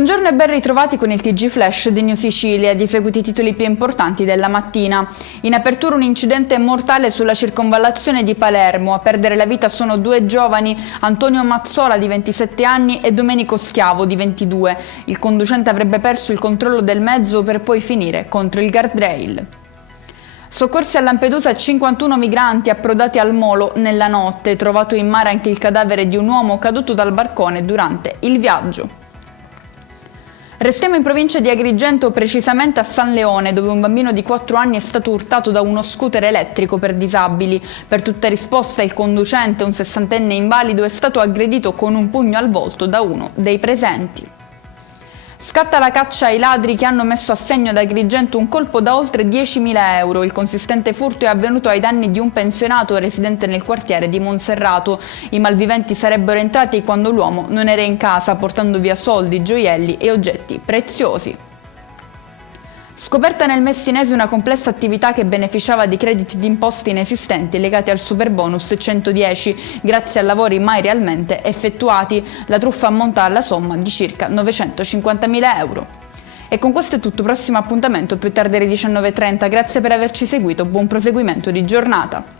Buongiorno e ben ritrovati con il TG Flash di New Sicilia, di seguiti i titoli più importanti della mattina. In apertura un incidente mortale sulla circonvallazione di Palermo. A perdere la vita sono due giovani, Antonio Mazzola di 27 anni e Domenico Schiavo di 22. Il conducente avrebbe perso il controllo del mezzo per poi finire contro il guardrail. Soccorsi a Lampedusa 51 migranti approdati al molo nella notte, trovato in mare anche il cadavere di un uomo caduto dal barcone durante il viaggio. Restiamo in provincia di Agrigento, precisamente a San Leone, dove un bambino di 4 anni è stato urtato da uno scooter elettrico per disabili. Per tutta risposta il conducente, un 60enne invalido, è stato aggredito con un pugno al volto da uno dei presenti. Scatta la caccia ai ladri che hanno messo a segno ad Agrigento un colpo da oltre 10.000 euro. Il consistente furto è avvenuto ai danni di un pensionato residente nel quartiere di Monserrato. I malviventi sarebbero entrati quando l'uomo non era in casa, portando via soldi, gioielli e oggetti preziosi. Scoperta nel Messinese una complessa attività che beneficiava di crediti d'imposta inesistenti legati al Superbonus 110, grazie a lavori mai realmente effettuati. La truffa ammonta alla somma di circa 950.000 euro. E con questo è tutto, prossimo appuntamento più tardi alle 19:30. Grazie per averci seguito, buon proseguimento di giornata.